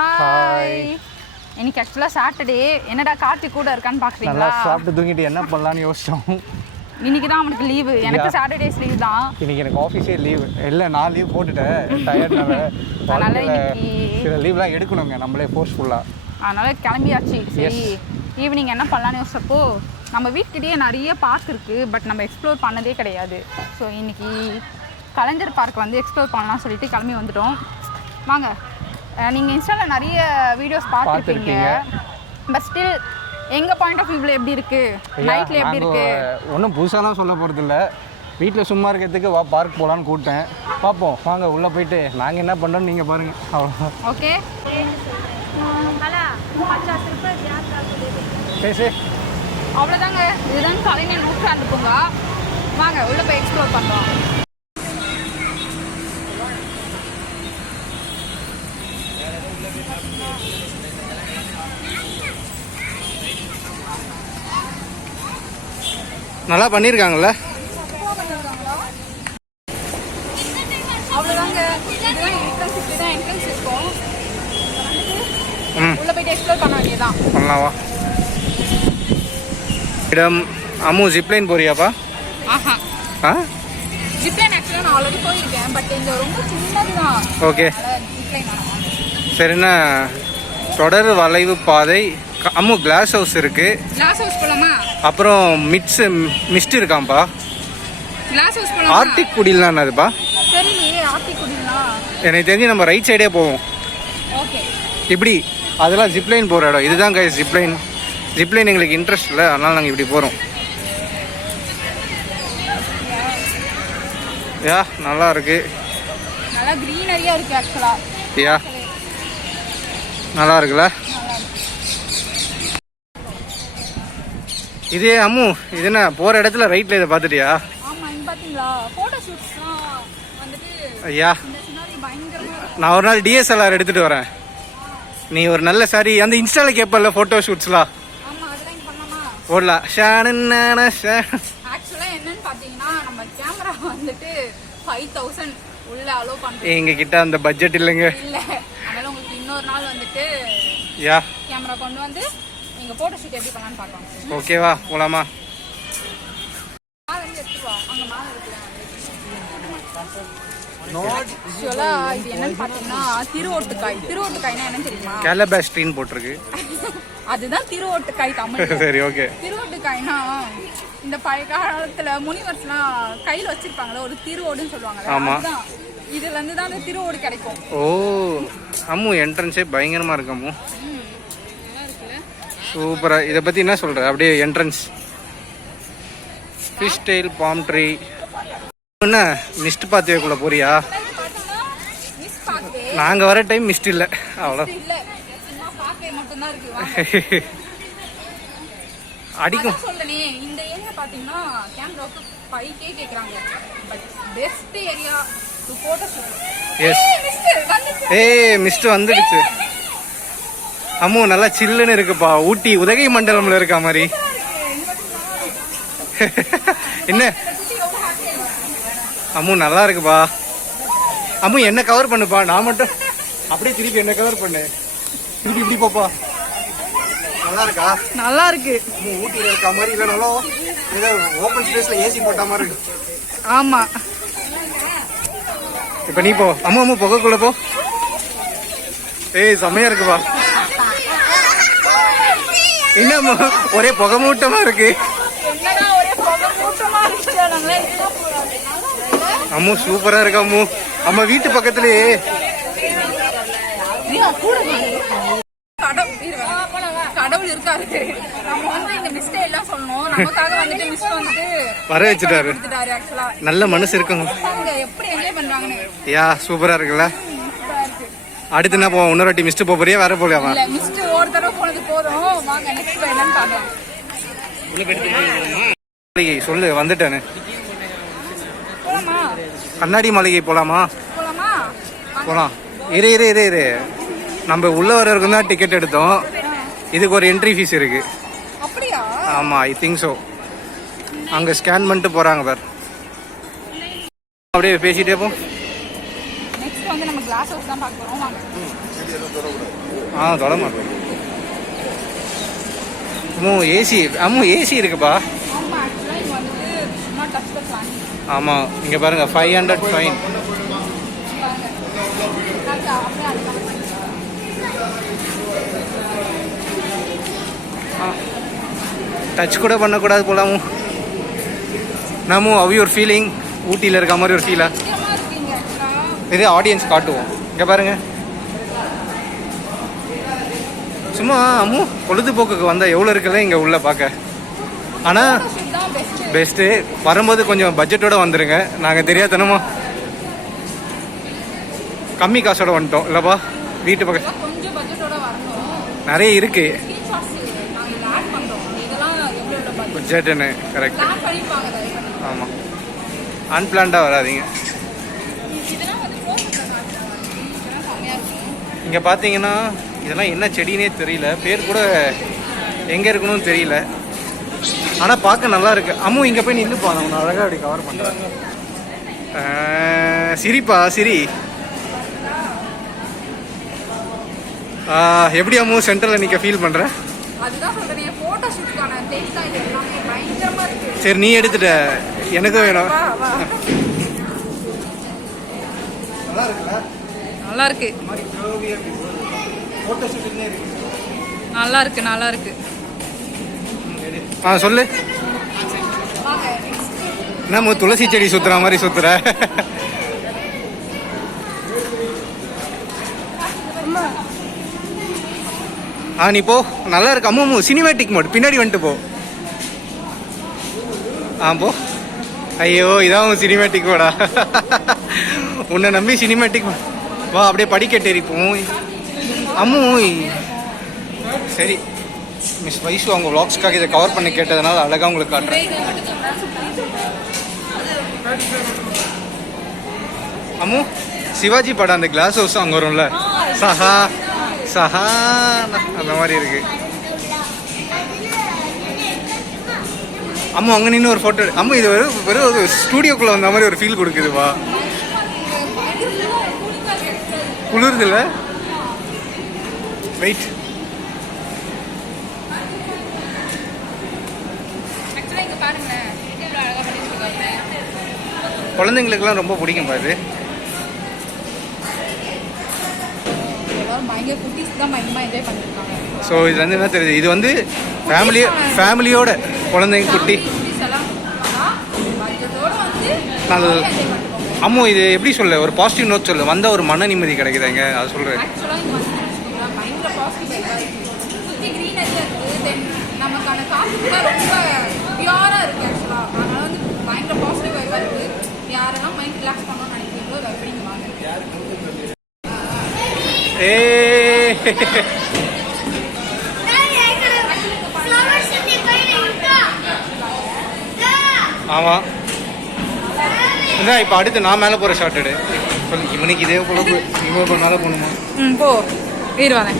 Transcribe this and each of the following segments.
Hi. இன்னைக்கு ஆக்சுவலாக Saturday. என்னடா கார்த்தி கூட இருக்கான்னு பார்க்குறீங்களா? நல்லா சாப்பிட்டு தூங்கிட்டு என்ன பண்ணலான்னு யோசிச்சோம். இன்னைக்கு தான் அவனுக்கு லீவு. எனக்கு சாட்டர்டேஸ் லீவ் தான். இன்னைக்கு எனக்கு ஆஃபீஸே லீவு இல்லை. நான் லீவ் போட்டுட்டேன் டயர்ட்னால. அதனால் இன்னைக்கு சில லீவ்லாம் எடுக்கணுங்க நம்மளே ஃபோர்ஸ்ஃபுல்லாக. அதனால் கிளம்பியாச்சு. சரி ஈவினிங் என்ன பண்ணலான்னு யோசிச்சப்போ நம்ம வீட்டுக்கிட்டே நிறைய பார்க் இருக்குது, பட் நம்ம எக்ஸ்ப்ளோர் பண்ணதே கிடையாது. ஸோ இன்னைக்கு கலைஞர் பார்க் வந்து எக்ஸ்ப்ளோர் பண்ணலாம்னு சொல்லிட்டு கிளம்பி வந்துட்டோம். வாங்க. நீங்கள் இன்ஸ்டாவில் நிறைய வீடியோஸ் பார்த்துருக்கீங்க, பட் ஸ்டில் எங்கள் பாயிண்ட் ஆஃப் வியூவில் எப்படி இருக்குது, நைட்டில் எப்படி இருக்குது? ஒன்றும் புதுசாலாம் சொல்ல போகிறது இல்லை. வீட்டில் சும்மா இருக்கிறதுக்கு வா பார்க் போகலான்னு கூப்பிட்டேன். பார்ப்போம் வாங்க உள்ளே போயிட்டு நாங்கள் என்ன பண்ணுறோன்னு நீங்கள் பாருங்கள். அவ்வளோ ஓகே. பேசு. அவ்வளோதாங்க. இதுதான் கலைஞர் நூற்றாண்டு பூங்கா. வாங்க உள்ளே போய் எக்ஸ்ப்ளோர் பண்ணுறோம். நல்லா பண்ணியிருக்காங்கல்ல? அவ்வளோதாங்க. இதுதான் என்ட்ரன்ஸ் இருக்கும். உள்ளே போயிட்டு எக்ஸ்ப்ளோர் பண்ண வேண்டியதான். பண்ணலாவா? இடம் அம்மு ஜிப்லைன் போறியாப்பா? ஆஹா. ஆ ஜிப்லைன் ஆக்சுவலாக நான் ஆல்ரெடி போயிருக்கேன், பட் இந்த ரொம்ப சின்னது தான். ஓகே ஜிப்லைன் சரிண்ணா. தொடர் வளைவு பாதை. அம்மு கிளாஸ் ஹவுஸ் இருக்கு. கிளாஸ் ஹவுஸ் போலாமா? அப்புறம் மிஸ்ட் இருக்காம்பா. கிளாஸ் ஹவுஸ் போலாமா? ஆர்டிக் குடிலாம் அதுப்பா தெரியலையே. ஆர்டிக் குடிலாம் எனக்கு தெரிஞ்சு நம்ம ரைட் சைடே போவோம். ஓகே. இப்படி அதெல்லாம் ஜிப்லைன் போகிற இடம். இதுதான் கைஸ் ஜிப்லைன். ஜிப்லைன் எங்களுக்கு இன்ட்ரெஸ்ட் இல்லை, அதனால் நாங்கள் இப்படி போகிறோம். யா நல்லா இருக்கு. நல்லா க்ரீனரியாக இருக்குது ஆக்சுவலாக. யா நல்லா இருக்குல்ல? இதே அம்மு இது என்ன போகிற இடத்துல ரைட்டில் இதை பார்த்துட்டியா? ஆமாம், இங்கே பார்த்தீங்களா ஃபோட்டோ ஷூட்ஸ்லாம் வந்துட்டு. ஐயா இந்த சினாரி பயங்கரமாக. நான் ஒரு நாள் டிஎஸ்எல்ஆர் எடுத்துகிட்டு வரேன். நீ ஒரு நல்ல சாரி அந்த இன்ஸ்டாவில் கேட்பல ஃபோட்டோ ஷூட்ஸ்லாம். ஆமாம், அதெல்லாம் இங்கே பண்ணலாமா? போடலாம். ஆக்சுவலாக என்னன்னு பார்த்தீங்கன்னா நம்ம கேமரா வந்துட்டு 5000 உள்ள அலோவ் பண்ணுறோம். எங்ககிட்ட அந்த பட்ஜெட் இல்லைங்க. இல்லை, அதனால உங்களுக்கு இன்னொரு நாள் வந்துட்டு யா கேமரா கொண்டு வந்து நீங்கள் ஃபோட்டோ ஷூட் எப்படி பண்ணலான்னு பார்க்கலாம். ஓகேவா போகலாமா? மேலே வந்து எடுத்துவா. அங்கே மேலே இருக்கிறேன். ஆக்சுவலாக இது என்னன்னு பார்த்தீங்கன்னா திருவோட்டுக்காய். திருவோட்டுக்காய்னா என்னன்னு தெரியுமா? கேலபாஸ்ட்ரின்னு போட்டிருக்கு. அதுதான் திருவோட்டுக்காய் தமிழ். சரி ஓகே. திருவோட்டுக்காய்னா இந்த பழைய காலத்துல முனிவர்ஸ்லாம் கையில வச்சிருப்பாங்களே ஒரு திருவோடுன்னு சொல்லுவாங்க. அதுதான். இதுல இருந்து தான் அந்த திருவோடு கிடைக்கும். ஓ அம்மு என்ட்ரன்ஸே பயங்கரமா இருக்கு அம்மு. சூப்பரா. இதை பத்தி என்ன சொல்ற? அப்படியே entrance fish tail bomb tree. என்ன மிஸ்ட் பாத்வேக்குள்ள போறியா? நாங்க வர டைம் மிஸ்ட் இல்ல. அவ்வளோ அடிக்கும். இந்த ஏரியா பாத்தீங்கன்னா கேமராவுக்கு 5K கேக்குறாங்க. But best area to photo shoot. Yes. ஏய் மிஸ்ட் வந்துடுச்சு. அம்மு நல்லா சில்லுன்னு இருக்குப்பா. ஊட்டி உதகை மண்டலம்ல இருக்க மாதிரி. என்ன அம்மு நல்லா இருக்குப்பா. அம்மு என்ன கவர் பண்ணுப்பா. நான் மட்டும் அப்படியே திருப்பி என்ன கவர் பண்ணு. திருப்பி இப்படி போப்பா. நல்லா இருக்கா? நல்லா இருக்கு. அம்மு ஊட்டியில இருக்க மாதிரி இல்லை. நல்லா ஏதோ ஓப்பன் ஸ்பேஸ்ல ஏசி போட்ட மாதிரி இருக்கு. ஆமா. இப்ப நீ போ. அம்மு அம்மு புகைக்குள்ள போ. ஏய் செம்மையா இருக்குப்பா. என்ன ஒரே புகை மூட்டமா இருக்கு. அம்மு சூப்பரா இருக்கு அம்மு. அம்மா வீட்டு பக்கத்துலயே கடவுள் இருக்காரு. நம்ம வந்து இந்த மிஸ்டே எல்லாம் சொல்லணும். நமக்காக வந்துட்டு மிஸ்ட் வந்துட்டு வர வச்சுட்டாரு. நல்ல மனசு இருக்குங்க. எப்படி என்ஜாய் பண்றாங்கன்னு. யா சூப்பரா இருக்குல்ல? அடுத்து என்ன போவோம்? இன்னொரு வாட்டி மிஸ்ட் போறியா? வேற போலியாவா? இல்ல மிஸ்ட் ஒரு தடவை போனது போதும். வாங்க நெக்ஸ்ட் என்னன்னு பார்க்கலாம். சொல்லு வந்துட்டேன்னு. போலாமா? கண்ணாடி மாளிகை போலாமா? போலாமா? போலாம். இரு இரு இரு இரு. நம்ம உள்ள வரவருக்கு தான் டிக்கெட் எடுத்தோம். இதுக்கு ஒரு என்ட்ரி ஃபீஸ் இருக்கு. அப்படியா? ஆமா ஐ திங்க் ஸோ. அங்க ஸ்கேன் பண்ணிட்டு போறாங்க பார். அப்படியே பேசிட்டே போ. நெக்ஸ்ட் வந்து நம்ம கிளாஸ் ஹவுஸ் தான் பார்க்க போறோம். வாங்க. தொட மாட்டேன். அம்மு ஏசி இருக்குப்பா. ஆமாம், ஆக்சுவலாக இங்கே வந்துட்டு சும்மா டச் த பிளான். ஆமாம், இங்கே பாருங்க 500 ஃபைன். டச் கூட பண்ணக்கூடாது போலாமும். நாமும் ஹவ் யூர் ஃபீலிங்? ஊட்டியில் இருக்க மாதிரி ஒரு ஃபீலா? இதே ஆடியன்ஸ் காட்டுவோம். இங்கே பாருங்க, சும்மா அம்மு பொழுதுபோக்குக்கு வந்தால் எவ்வளோ இருக்குல்ல இங்கே உள்ள பார்க்க. ஆனால் பெஸ்ட்டு வரும்போது கொஞ்சம் பட்ஜெட்டோட வந்துடுங்க. நாங்கள் தெரியாதனமா கம்மி காசோட வந்துட்டோம் இல்லைப்பா. வீட்டு பக்கம் கொஞ்சம் பட்ஜெட்டோட வரணும். நிறைய இருக்கு இதெல்லாம் பட்ஜெட்டுன்னு. கரெக்ட். பிளான் பண்ணிப்பாங்க. ஆமாம், அன்பிளான்டாக வராதிங்க. இதெல்லாம் வந்து செம்மையாக இருக்கும். இங்கே பார்த்தீங்கன்னா இதெல்லாம் என்ன செடினே தெரியல, பேர் கூட எங்கே இருக்கணும்னு தெரியல. ஆனால் பார்க்க நல்லா இருக்கு. அம்மு இங்கே போய் நின்றுப்பா, நான் அழகாக அப்படி கவர் பண்ணுறேன். சிரிப்பா சிரி. எப்படி அம்மு சென்டரில் நிற்க ஃபீல் பண்ணுறேன்? அதுதான் சொல்கிறேன், ஃபோட்டோ ஷூட்டுக்கான பிளேஸ் தான் இது எல்லாமே பயங்கரமாக இருக்குது. சரி, நீ எடுத்துட்ட, எனக்கும் வேணும். நல்லா இருக்குல்ல? நல்லா இருக்கு, நல்லா இருக்கு, நல்லா இருக்கு. சொல்லு. நம்ம துளசி செடி சுத்துற மாதிரி சுத்துற. நீ போ, நல்லா இருக்கு. அம்மா சினிமேட்டிக் மோட் பின்னாடி வந்துட்டு போ. போ. ஐயோ, இதான் சினிமேட்டிக் மோடா. உன்னை நம்பி சினிமேட்டிக் வா. அப்படியே படிக்கட்டு எரிப்போம். அம்மு சரி, மிஸ் வைஷு அவங்க vlogsக்காக இதை கவர் பண்ணி கேட்டதுனால அழகாக உங்களுக்கு காட்டுறேன். அம்மு சிவாஜி படம் அந்த கிளாஸ் ஹவுஸ் அங்கே வரும்ல, சஹா சஹா அந்த மாதிரி இருக்கு. அம்மா அங்கே நின்று ஒரு ஃபோட்டோ. அம்மா இது வெறும் ஒரு ஸ்டூடியோக்குள்ளே வந்த மாதிரி ஒரு ஃபீல் கொடுக்குதுவா. குளிர்து இல்லை? வெயிட். குழந்தைங்களுக்குலாம் ரொம்ப பிடிக்கும் பாரு. ஸோ இது வந்து என்ன தெரியுது, இது வந்து ஃபேமிலியோட குழந்தைங்க குட்டி நல்ல. அம்மு இது எப்படி சொல்ல, ஒரு பாசிட்டிவ் நோட் சொல்ல, வந்தால் ஒரு மன நிம்மதி கிடைக்குதுங்க, அது சொல்கிறேன். நமக்கான காசு கூட ரொம்ப பியூராக இருக்குது ஆக்சுவலாக. அதனால் வந்து பயங்கர பாசிட்டிவ் வைப்பாக இருக்குது. யாரெல்லாம் மைண்ட் ரிலாக்ஸ் பண்ணணும்னு நினைக்கிறீங்களோ எப்படிங்க வாங்க. ஆமாம், இப்போ அடுத்து நான் மேலே போகிற ஷார்ட் எடு. இவனுக்கு இதே பொழப்பு, இவ்வளோ மேலே போகணுமா? போ வீடுவாங்க.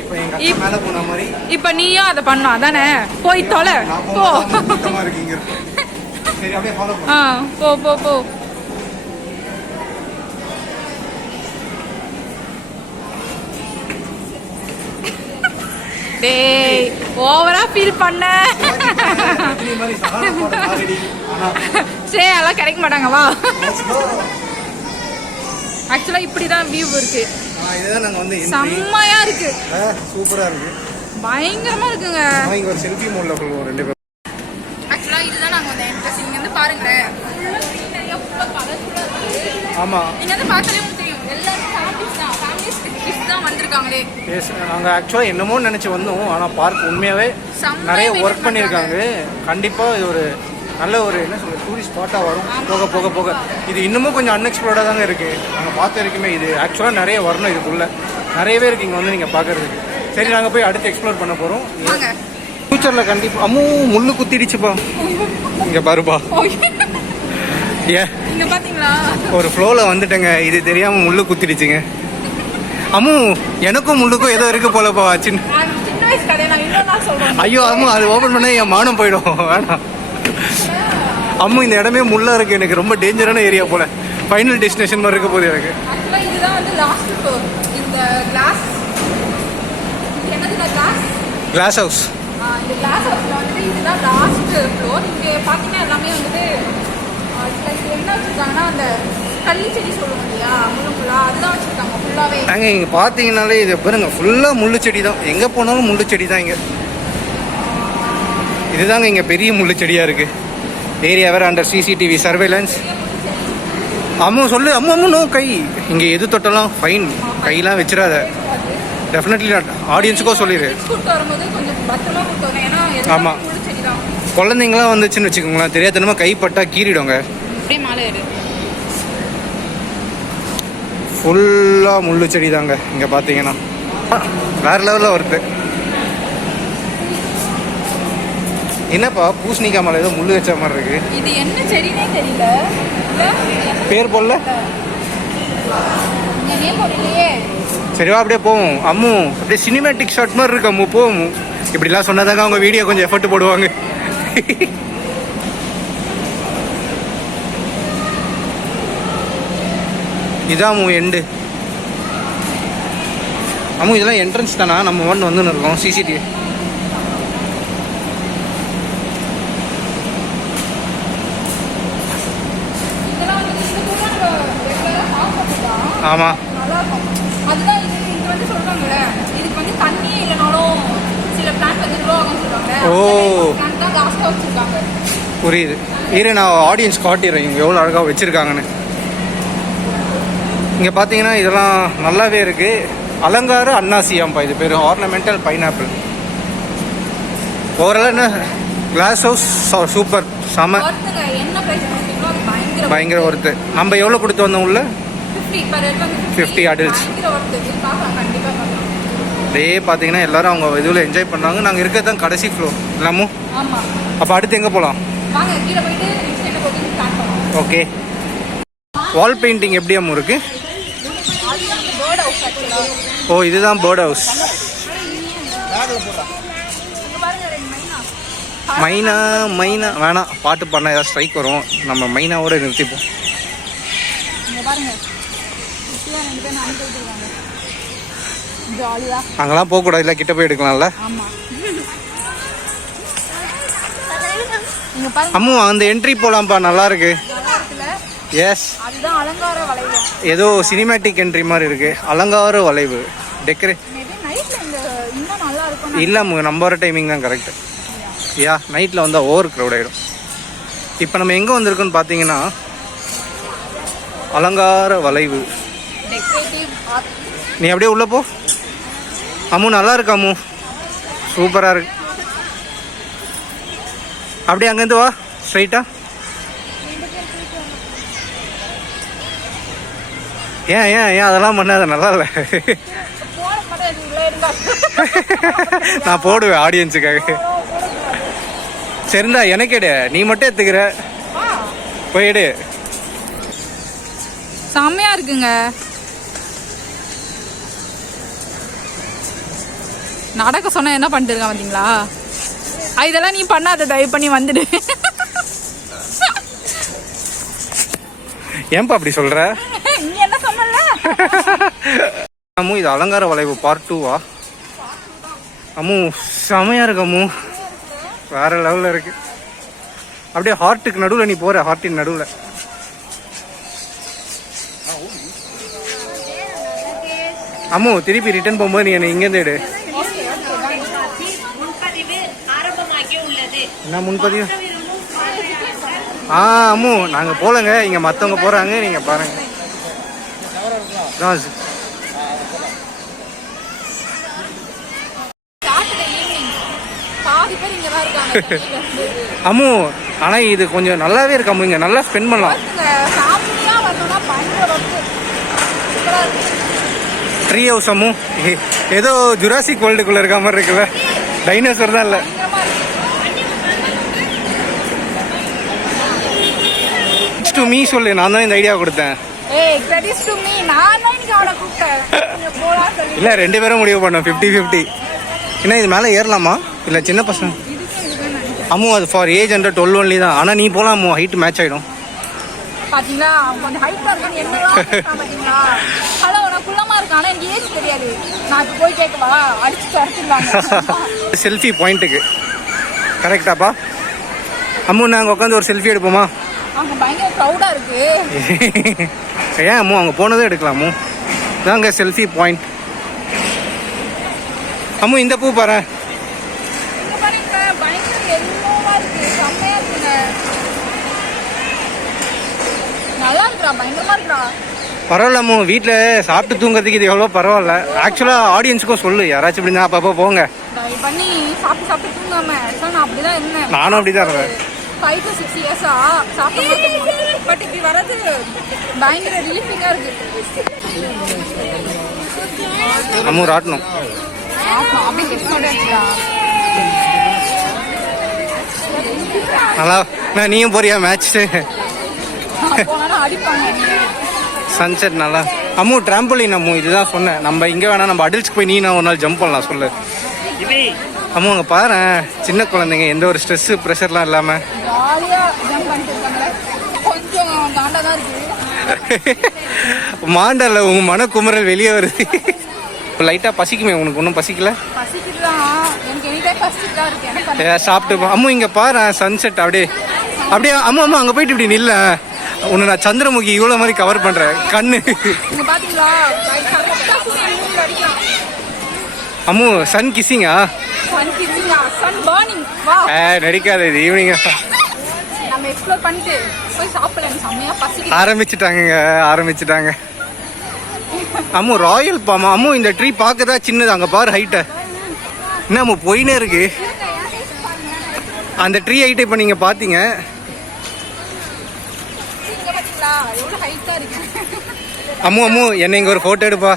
இப்போ எங்கள் அக்கா மேலே போன மாதிரி இப்போ நீயும் அதை பண்ணும் அதானே. போய் தொலை போ. சரி, அப்படியே ஃபாலோ பண்ணு. போ போ போ. டேய், ஓவரா ஃபீல் பண்ண. சரி, அதெல்லாம் கிடைக்க மாட்டாங்க, வா. ஆக்சுவலா இப்படிதான் வியூ இருக்கு. செம்மையா இருக்கு, சூப்பரா இருக்கு, பயங்கரமா இருக்குங்க. இங்க ஒரு செல்ஃபி மோட்ல போறோம் ரெண்டு பேரும். ஆக்சுவலா இதுதான் நாங்க வந்த என்ட்ரன்ஸ். நீங்க வந்து பாருங்க, ஃபுல்லா கலர்ஃபுல்லா இருக்கு. ஆமா, நீங்க வந்து பார்த்தாலே உங்களுக்கு தெரியும் எல்லாரும் ஃபேமிலிஸ் தான், ஃபேமிலிஸ் கிட்ஸ் தான் வந்திருக்காங்களே. எஸ், நாங்க ஆக்சுவலா என்னமோ நினைச்சு வந்தோம். ஆனா பார்க் உண்மையாவே நிறைய ஒர்க் பண்ணிருக்காங்க. கண்டிப்பா இது ஒரு நல்ல ஒரு என்ன சொல்ற டூரிஸ்ட் ஸ்பாட்டாக வரும். போக போக போக இது இன்னமும் கொஞ்சம் அன்எக்ஸ்ப்ளோர்டாக தாங்க இருக்குது. நாங்கள் பார்த்த வரைக்குமே இது ஆக்சுவலாக நிறைய வரணும். இதுக்குள்ளே நிறையவே இருக்குது இங்கே வந்து நீங்கள் பார்க்குறதுக்கு. சரி, நாங்கள் போய் அடுத்து எக்ஸ்ப்ளோர் பண்ண போகிறோம். ஃபியூச்சரில் கண்டிப்பாக. அம்மு முள்ளு குத்திடுச்சுப்பா. இங்கே பாருப்பா. இங்கே பார்த்தீங்களா, ஒரு ஃப்ளோவில் வந்துட்டேங்க. இது தெரியாமல் முள்ளு குத்திடுச்சுங்க. அம்மு எனக்கும் முள்ளுக்கும் ஏதோ இருக்கு போலப்பா. சின்ன ஐயோ அம்மு, அது ஓப்பன் பண்ண என் மானம் போயிடும். வேணாம் அம்மு, இந்த இடமே முள்ளா இருக்கு. எனக்கு ரொம்ப டேஞ்சரான ஏரியா போல. ஃபைனல் டெஸ்டினேஷன் மாதிரி இருக்க போகுது எனக்கு. இதுதான் வந்து லாஸ்ட் ஃப்ளோர். இந்த கிளாஸ் கிளாஸ் ஹவுஸ். இந்த கிளாஸ் ஹவுஸில் வந்துட்டு இதுதான் லாஸ்ட் ஃப்ளோர். இங்கே பார்த்தீங்கன்னா எல்லாமே வந்துட்டு லைக் என்ன வச்சுருக்காங்கன்னா அந்த கள்ளி செடி சொல்லுவோம் இல்லையா, முள்ளு அதுதான் வச்சுருக்காங்க ஃபுல்லாகவே. நாங்கள் இங்கே பார்த்தீங்கன்னாலே இது பாருங்க ஃபுல்லாக முள்ளு செடி தான். எங்கே போனாலும் முள்ளு செடி தான் இங்கே. இதுதாங்க இங்கே பெரிய முள்ளு செடியாக இருக்குது. ஏரியா வேறு அண்டர் சிசிடிவி சர்வேலன்ஸ். அம்மா சொல்லு, அம்மா நோ கை. இங்கே எது தொட்டாலும் ஃபைன், கையெல்லாம் வச்சிடாத. Definitely not. ஆடியன்ஸுக்கோ சொல்லிடு. ஆமாம், குழந்தைங்களாம் வந்துச்சுன்னு வச்சுக்கோங்களேன், தெரியாதனமா கைப்பட்டா கீறிடுங்க. ஃபுல்லாக முள்ளு செடி தாங்க இங்கே பார்த்தீங்கன்னா. வேறு லெவலில் வருது. என்னப்பா பூசணிக்காய் மேலே ஏதோ முள்ளு வச்ச மாதிரி இருக்கு. இது என்ன செடினே தெரியல. பேர் போடல. சரிவா அப்படியே போவோம். அம்மு அப்படியே சினிமேட்டிக் ஷாட் மாதிரி இருக்கு. அம்மு போவோம். இப்படிலாம் சொன்னதாங்க அவங்க வீடியோ கொஞ்சம் எஃபர்ட் போடுவாங்க. இதான் அம்மு எண்டு. அம்மு இதெல்லாம் என்ட்ரன்ஸ் தானா? நம்ம வந்துன்னு இருக்கோம் சிசிடிவி. ஆமாம், அதுதான் இங்க வந்து சொல்றாங்கல்ல, இதுக்கு வந்து தண்ணியே இல்லைனாலும் சில பிளான்ட் வந்து க்ரோ ஆகும் சொல்றாங்க. ஓ, பிளான்ட் தான் லாஸ்ட்டாக வச்சிருக்காங்க. புரியுது. இரு நான் ஆடியன்ஸ் காட்டிடுறேன் இவங்க எவ்வளோ அழகாக வச்சுருக்காங்கன்னு. இங்கே பார்த்தீங்கன்னா இதெல்லாம் நல்லாவே இருக்குது. அலங்கார அன்னாசியாம்பா இது பேர். Ornamental pineapple. ஓவரால் என்ன கிளாஸ் ஹவுஸ் சூப்பர் செம. என்ன பிரைஸ் பயங்கர ஒர்த்து. நம்ம எவ்வளோ கொடுத்து வந்தோம் உள்ள? 50 adults. டே பார்த்தீங்கன்னா எல்லாரும் அவங்க இதுல என்ஜாய் பண்ணாங்க. நாங்கள் இருக்கிறது தான் கடைசி ஃப்ளோர் இல்லாமோ. அப்போ அடுத்து எங்கே போகலாம்? ஓகே. வால் பெயிண்டிங் எப்படி அம்மா இருக்கு? ஓ இதுதான் பேர்ட் ஹவுஸ். மைனா மைனா வேணாம், பாட்டு பண்ண ஏதாவது ஸ்ட்ரைக் வரும். நம்ம மைனாவோட நிறுத்திப்போம். அங்கெல்லாம் போகக்கூடாது, இல்லை கிட்ட போய் எடுக்கலாம்ல. அம்மு அந்த என்ட்ரி போலாம்ப்பா, நல்லா இருக்கு. எஸ், ஏதோ சினிமேட்டிக் என்ட்ரி மாதிரி இருக்கு. அலங்கார வளைவு டெக்கரேட் இல்லை அம்மு, நம்ம வர டைமிங் தான் கரெக்ட். யா நைட்டில் வந்தால் ஓவர் க்ரௌட் ஆகிடும். இப்போ நம்ம எங்கே வந்திருக்கோன்னு பார்த்தீங்கன்னா அலங்கார வளைவு. நீ அப்படியே உள்ளே போ அம்மு. நல்லா இருக்கு அம்மு, சூப்பராக இருக்கு. அப்படியே அங்கேருந்து வா ஸ்ட்ரைட்டா. ஏன் ஏன் ஏன் அதெல்லாம் பண்ணாத, நல்லா இல்லை. நான் போடுவேன் ஆடியன்ஸுக்காக. சரிந்தா எனக்கு எடு, நீ மட்டும் எடுத்துக்கிற போயிடு. செம்மையா இருக்குங்க. நடக்க சொன்னா என்ன பண்ணிட்டு இருக்கான் பாத்தீங்களா? இதெல்லாம் நீ பண்ணாத, தயவு பண்ணி வந்துடு. ஏன்பா அப்படி சொல்ற? நீ என்ன சொன்னல? அம்மு இது அலங்கார வளைவு பார்ட் 2வா? அம்மு செமையா இருக்கு அம்மு, வேற லெவல்ல இருக்கு. அப்படியே ஹார்ட்டுக்கு நடுவில் நீ போற, ஹார்ட்டின் நடுவில். அம்மு திருப்பி ரிட்டர்ன் போகும்போது நீ என்ன இங்கேருந்து எடு. என்ன முன்பதிவு? அம்மு நாங்கள் போகலங்க, இங்கே மற்றவங்க போகிறாங்க, நீங்கள் பாருங்க. அம்மு ஆனால் இது கொஞ்சம் நல்லாவே இருக்கு அம்மு, இங்கே நல்லா ஸ்பெண்ட் பண்ணலாம். ட்ரீ ஹவுஸ் அம்மு ஏதோ ஜுராசிக் வேர்ல்டுக்குள்ள இருக்க மாதிரி இருக்குல்ல, டைனோசர் தான் இல்லை. டு மீ சொல்லு, நான் தான் இந்த ஐடியா கொடுத்தேன். இல்லை 2 பேரும் முடிவு பண்ணோம் 50-50. என்ன இது மேலே ஏறலாமா இல்லை சின்ன பசங்க? அம்மு அது ஃபார் ஏஜ் அண்டர் 12 ஒன்லி தான். ஆனால் நீ போகலாம் அம்மு, ஹைட் மேட்ச் ஆகிடும். பாத்தீங்களா அவன் கொஞ்சம் ஹைட்டா இருக்கான்னு என்னவா பேசுறான் பாத்தீங்களா. ஹலோ நான் குள்ளமா இருக்கேன் ஆனா எனக்கு ஏஜ் தெரியாது. நான் இப்ப போய் கேட்கவா அடிச்சு துரத்திடலாங்க. செல்ஃபி பாயிண்ட்டுக்கு கரெக்டாப்பா அம்மு நாங்கள் உட்காந்து ஒரு செல்ஃபி எடுப்போமா? அங்க பயங்கர க்ரௌடா இருக்கு. ஏன் அம்மு அங்கே போனதும் எடுக்கலாமோ? தாங்க செல்ஃபி பாயிண்ட். அம்மு இந்த பூ பாரு. இங்க பாருங்க பயங்கர எல்லோவா இருக்கு. செம்மையா இருக்குங்க. நல்லா இருக்குடா பயங்கரமா இருக்குடா. பரவாயில்ல அம்மு வீட்டில் சாப்பிட்டு தூங்குறதுக்கு இது எவ்வளோ பரவாயில்ல. ஆக்சுவலாக ஆடியன்ஸுக்கும் சொல்லு யாராச்சும் இப்படி தான் அப்பப்போ போங்க. தயவு பண்ணி சாப்பிட்டு தூங்காம. நான் அப்படிதான் இருந்தேன். நானும் அப்படி தான் இருந்தேன். 5 to 6 இயர்ஸா சாப்பிட்டு பட் இப்படி வர்றது பயங்கர ரிலீஃபிங்கா இருக்கு. அம்மு ராட்டணும். ஆமா அப்படியே கிட்ஸ் கூட வச்சுடா. நல்லா நான் நீயும் போறியா மேட்ச்? போனா அடிப்பாங்க. சன்செட் நல்லா. அம்மு ட்ராம்பலின் அம்மு இதுதான் சொன்னேன். நம்ம இங்கே வேணா நம்ம அடல்ட்ஸ்க்கு போய் நீ நான் ஒரு நாள் ஜம்ப் பண்ணலாம் சொல்லு. அம்மா அங்கே பாரு சின்ன குழந்தைங்க எந்த ஒரு ஸ்ட்ரெஸ்ஸு ப்ரெஷர்லாம் இல்லாமல் ஜாலியா ஜம்ப் பண்ணிட்டு இருக்காங்க. கொஞ்சம் காண்டா தான் இருக்கு. மாண்டல உங்க மனக்குமுறல் வெளியே வருது. லைட்டாக பசிக்குமே உனக்கு? ஒன்றும் பசிக்கல? பசிக்குதான் எனக்கு எனி டைம் பசிச்சுட்டு தான் இருக்கு. எனக்கு சாப்பிட்டு அம்மு இங்கே பாரு சன்செட் அப்படியே அப்படியே. அம்மா அம்மா அங்கே போயிட்டு இப்படி நில்ல. உன்னை நான் சந்திரமுகி இவ்வளோ மாதிரி கவர் பண்ணுறேன் கண்ணு. இங்க பாத்தீங்களா அம்மு சன் கிஸ்ஸிங்கா? சன் கிஸ்ஸிங்கா? Sun burning. வா நடிக்காது இது ஈவினிங். நம்ம எக்ஸ்ப்ளோர் பண்ணிட்டு போய் சாப்பிடலாம். செம்மையா பசிக்குது. ஆரம்பிச்சிட்டாங்க. அம்மு ராயல் பாமா. அம்மு இந்த ட்ரீ பார்க்கதா சின்னது. அங்கே பாரு ஹைட்டை என்ன அம்மு போயினே இருக்கு. அந்த ட்ரீ ஹைட்டை இப்போ நீங்கள் பார்த்தீங்க. எவ்வளவு ஹைட்டா இருக்கு. அம்மு அம்மு என்ன இங்கே ஒரு ஃபோட்டோ எடுப்பா.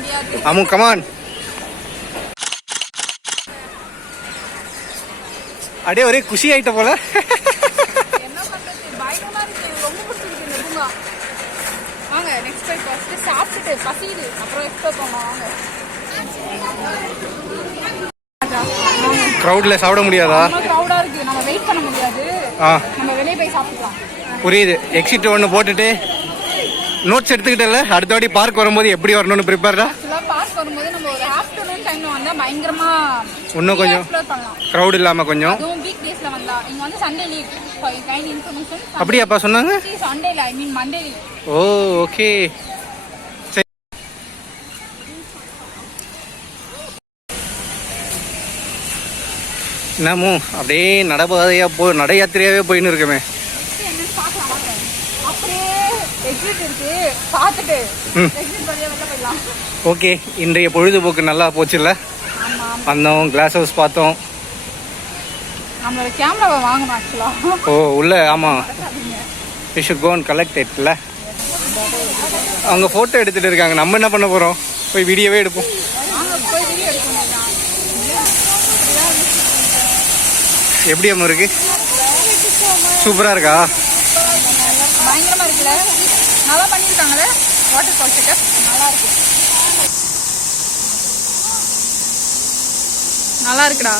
முடியாது. அம்மு கமான். அப்படியே ஒரே குஷி ஆயிட்ட போல. என்ன பண்றது பயங்கரமா இருக்கு. ரொம்ப பிடிச்சிருக்கு இந்த பூங்கா. வாங்க நெக்ஸ்ட் போய் ஃபர்ஸ்ட் சாப்பிட்டுட்டு பசிக்குது அப்புறம் எக்ஸ்ப்ளோர் பண்ணலாம். வாங்க. க்ரௌட்ல சாப்பிட முடியாதா? ரொம்ப க்ரௌடா இருக்கு. நம்ம வெயிட் பண்ண முடியாது. நம்ம வெளியே போய் சாப்பிடலாம். புரியுது. எக்ஸிட் ஒன்று போட்டுட்டு நோட்ஸ் எடுத்துக்கிட்டல அடுத்த வாட்டி பார்க் வரும்போது எப்படி வரணும்னு ப்ரிப்பேர்டா. பார்க் வரும்போது நம்ம ஒரு ஆஃப்டர்நூன் டைம்ல வந்தா பயங்கரமா இன்னும் கொஞ்சம் எக்ஸ்ப்ளோர் பண்ணலாம். க்ரௌட் இல்லாம கொஞ்சம். அதுவும் வீக் டேஸ்ல வந்தா. இங்க வந்து சண்டே லீவ். Kind information. அப்படியாப்பா சொன்னாங்க? சண்டேல ஐ மீன் மண்டே லீவ். ஓ ஓகே. என்னமோ அப்படியே நட யாத்திரையாவே போயின்னு இருக்குமே. ஓகே இன்றைய பொழுதுபோக்கு நல்லா போச்சுல்ல? வந்தோம் கிளாஸ் ஹவுஸ் பார்த்தோம். நம்மளோட கேமராவை வாங்கணும் ஆக்சுவலா. ஓ உள்ள ஆமாம் we should go and collect இட்ல. அவங்க ஃபோட்டோ எடுத்துகிட்டு இருக்காங்க. நம்ம என்ன பண்ண போகிறோம்? போய் வீடியோவே எடுப்போம். எப்படி அம்மா இருக்கு? சூப்பராக இருக்கா? பயங்கரமா இருக்குல்ல? நல்லா பண்ணியிருக்காங்களே வாட்டர் ஃபால் செட்டப். நல்லா இருக்கு. நல்லா இருக்குடா.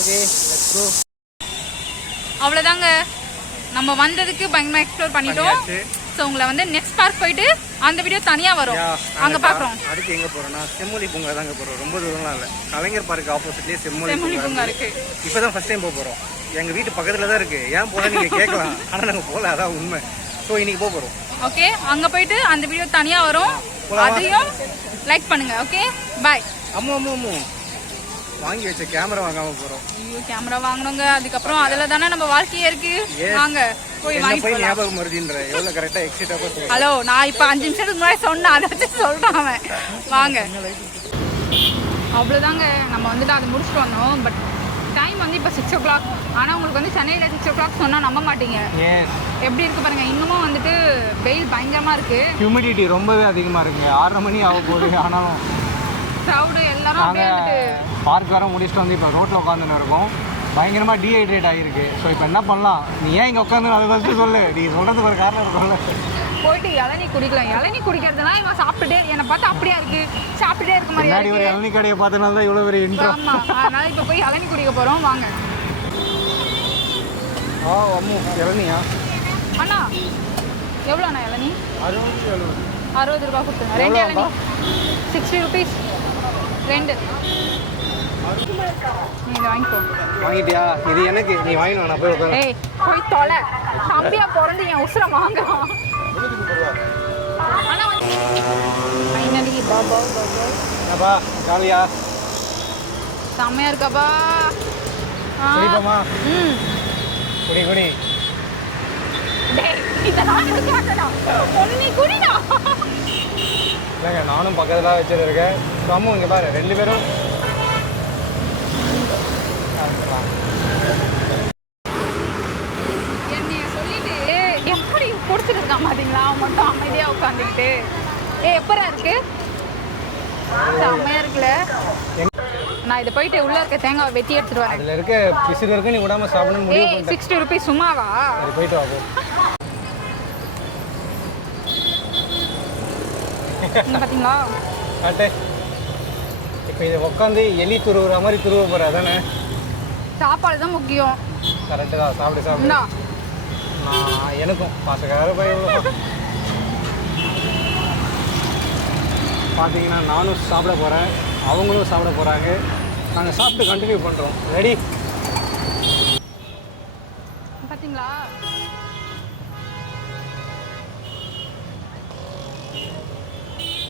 Okay let's go. அவ்வளோதாங்க நம்ம வந்ததுக்கு பயங்கரமா எக்ஸ்ப்ளோர் பண்ணிட்டோம். ஸோ உங்களை வந்து நெக்ஸ்ட் பார்க் போயிட்டு அந்த வீடியோ தனியாக வரும். அங்கே பார்க்குறோம். அடுத்து எங்கே போகிறோம்னா செம்மொழி பூங்கா தாங்க போகிறோம். ரொம்ப தூரம்லாம் இல்லை. கலைஞர் பார்க்கு ஆப்போசிட்லேயே செம்மொழி பூங்கா இருக்கு. இப்போ தான் ஃபஸ்ட் டைம் போகிறோம். எங்கள் வீட்டு பக்கத்தில் தான் இருக்குது. ஏன் போல நீங்கள் கேட்கலாம். ஆனால் நாங்கள் போகல, அதான் உண்மை. ஸோ இன்னைக்கு போகிறோம். ஓகே அங்கே போயிட்டு அந்த வீடியோ தனியாக வரும். அதையும் லைக் பண்ணுங்க. Okay bye. அம்மு வாங்கி வச்ச கேமரா வாங்காம போறோம். ஐயோ கேமரா வாங்கணுங்க. அதுக்கப்புறம் அதில் தானே நம்ம வாழ்க்கையே இருக்கு. வாங்க போய் வாங்கி போய் ஞாபகம் வருதுன்ற எவ்வளவு கரெக்டா எக்ஸிட்டா போய். ஹலோ நான் இப்போ 5 நிமிஷத்துக்கு முன்னாடி சொன்னேன். அதை வச்சு சொல்றான் அவன். வாங்க அவ்வளோதாங்க நம்ம வந்துட்டு அதை முடிச்சுட்டு வந்தோம். பட் டைம் வந்து இப்போ 6 o'clock. ஆனால் உங்களுக்கு வந்து சென்னையில் 6 o'clock சொன்னால் நம்ப மாட்டீங்க. எப்படி இருக்கு பாருங்க. இன்னமும் வந்துட்டு வெயில் பயங்கரமாக இருக்கு. ஹியூமிடிட்டி ரொம்பவே அதிகமாக இருக்குங்க. 6:30 மணி ஆக போகுது. ஆனாலும் க்ரௌடு எல்லாரும் அப்படியே வந்துட்டு பார்க் வர முடிச்சுட்டு வந்து இப்போ ரோட்டில் உட்காந்துன்னு இருக்கோம். பயங்கரமாக டீஹைட்ரேட் ஆகிருக்கு. ஸோ இப்போ என்ன பண்ணலாம்? நீ ஏன் இங்கே உட்காந்து அதை வந்து சொல்லு. நீ சொல்கிறதுக்கு ஒரு காரணம் இருக்கும்ல. போயிட்டு இளநீ குடிக்கலாம். இளநீ குடிக்கிறதுனா இவன் சாப்பிட்டுட்டே என்னை பார்த்து அப்படியா இருக்கு. சாப்பிட்டுட்டே இருக்க மாதிரி ஒரு இளநீ கடையை பார்த்தனால தான் இவ்வளோ பெரிய இன்ட்ரோ. ஆமாம் அதனால இப்போ போய் இளநீ குடிக்க போகிறோம். வாங்க. அம்மு இளநியா அண்ணா எவ்வளோ அண்ணா இளநீ 60 ரூபா கொடுத்துருங்க 2 இளநீ 60 ருபீஸ் 2 நீ இதை வாங்கிக்கோ. வாங்கிட்டியா? இது எனக்கு, நீ வாங்கினா நான் போய் உட்காரு. ஏய் போய் தொலை, தம்பியா பிறந்து என் உசுரை வாங்குறான். ஆனால் வந்து ஃபைனலி பாபா பாபா என்னப்பா ஜாலியா செம்மையா இருக்காப்பா. குடிப்போமா? ம் குடி குடி. டேய் இதெல்லாம் எடுக்க மாட்டேடா, ஒன்று நீ குடிடா. இல்லைங்க, நானும் பக்கத்தில் வச்சுருக்கேன். அம்மா இங்கே பாரு, 2 பேரும் என்னைய சொல்லிட்டு எப்படி குடிச்சிருக்கான் பார்த்தீங்களா? மட்டும் அமைதியாக உட்காந்துக்கிட்டு. எப்பரா இருக்கு? செம்மையா இருக்குல்ல. நான் இதை போயிட்டு உள்ள இருக்க தேங்காவை வெட்டி எடுத்துட்டு வரேன். அதில் இருக்க பிசுறு இருக்கு, நீ விடாம சாப்பிடணும் முடிவு பண்ணிட்டேன். 60 ருபீஸ் சும்மாவா? சரி போயிட்டு வா போ. இங்க பார்த்தீங்களா? காட்டு. இப்போ இதை உட்காந்து எலி துருவுற மாதிரி துருவ போகிற அதானே? சாப்பாடு தான் முக்கியம். கரெக்டு தான், சாப்பிடு சாப்பிடு. இந்தா நான் எனக்கும் பாசக்கார போய் பார்த்தீங்கன்னா நானும் சாப்பிட போகிறேன், அவங்களும் சாப்பிட போகிறாங்க. நாங்கள் சாப்பிட்டு கண்டினியூ பண்ணுறோம். ரெடி? பார்த்தீங்களா?